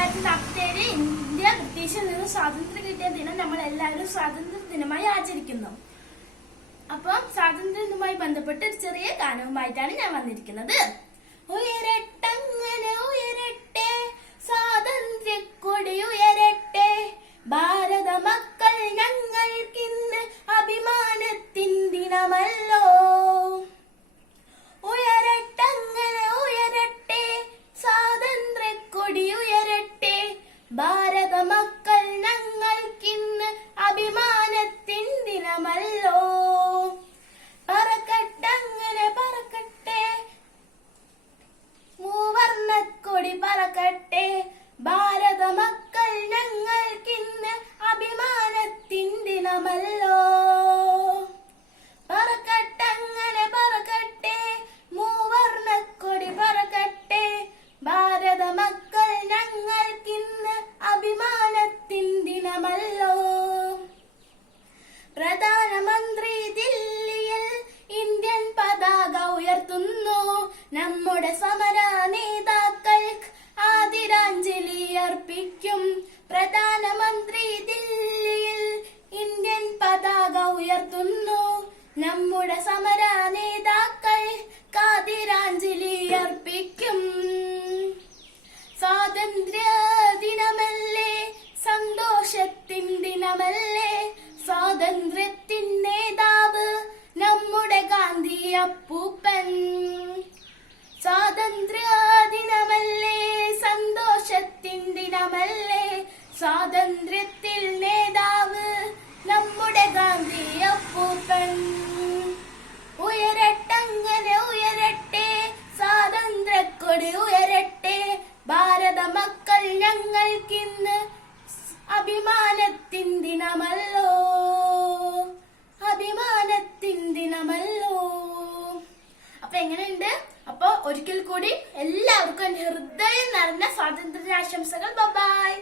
2047 India ബ്രിട്ടീഷിൽ നിന്ന് സ്വാതന്ത്ര്യം കിട്ടിയ ദിനം നമ്മൾ എല്ലാവരും സ്വാതന്ത്ര്യ ദിനമായി ആചരിക്കുന്നു. അപ്പം സ്വാതന്ത്ര്യ ദിനവുമായി ബന്ധപ്പെട്ട് ഒരു ചെറിയ ഗാനവുമായിട്ടാണ് ഞാൻ വന്നിരിക്കുന്നത്. ഉയരട്ടങ്ങനെ ഉയരട്ടെ സ്വാതന്ത്ര്യക്കൊടി ഉയരട്ടെ, ഭാരത മക്കൾ ഞങ്ങൾക്കിന്ന് അഭിമാനത്തിൻ ദിനമല്ലോ. ഉയരട്ടങ്ങനെ ഉയരട്ടെ സ്വാതന്ത്ര്യക്കൊടി ഉയരട്ടെ, ഭാരത മക്കൾ ഞങ്ങൾക്കിന്ന് അഭിമാനത്തിൻ ദിനമല്ലോ. പറക്കട്ടങ്ങനെ പറക്കട്ടെ മൂവർണ്ണക്കൊടി പറക്കട്ടെ, ഭാരത മക്കൾ ഞങ്ങൾക്കിന്ന് അഭിമാനത്തിൻ ദിനമല്ലോ. പറക്കട്ടങ്ങനെ പറക്കട്ടെ മൂവർണ്ണക്കൊടി പറക്കട്ടെ, ഭാരത മക്കൾ ഞങ്ങൾക്കിന്ന് അഭിമാനത്തിൻ ദിനമല്ലോ. പ്രധാനമന്ത്രി ദില്ലിയിൽ ഇന്ത്യൻ പതാക ഉയർത്തുന്നു, നമ്മുടെ സമര നേതാക്കൾക്ക് ആദരാഞ്ജലി അർപ്പിക്കും. പ്രധാനമന്ത്രി ദില്ലിയിൽ ഇന്ത്യൻ പതാക ഉയർത്തുന്നു, നമ്മുടെ സമര നേതാക്കൾക്ക് ആദരാഞ്ജലി അർപ്പിക്കും. സ്വാതന്ത്ര്യ ദിനമല്ലേ സന്തോഷത്തിൻ ദിനമല്ലേ, സ്വാതന്ത്ര്യത്തിൻ നേതാവ് നമ്മുടെ ഗാന്ധി അപ്പൂപ്പൻ. സ്വാതന്ത്ര്യ ദിനമല്ലേ സന്തോഷത്തിൻ ദിനമല്ലേ, സ്വാതന്ത്ര്യത്തിൽ നേതാവ് നമ്മുടെ ഗാന്ധി അപ്പൂപ്പൻ. ഉയരട്ടങ്ങനെ ഉയരട്ടെ സ്വാതന്ത്ര്യക്കൊടി ഉയരട്ടെ, ഭാരത മക്കൾ ഞങ്ങൾക്കിന്ന് അഭിമാനത്തിൻ ദിനമല്ലോ, അഭിമാനത്തിൻ ദിനമല്ലോ. അപ്പൊ എങ്ങനെയുണ്ട്? അപ്പൊ ഒരിക്കൽ കൂടി എല്ലാവർക്കും എന്റെ ഹൃദയം നിറഞ്ഞ സ്വാതന്ത്ര്യ ആശംസകൾ. ബൈ.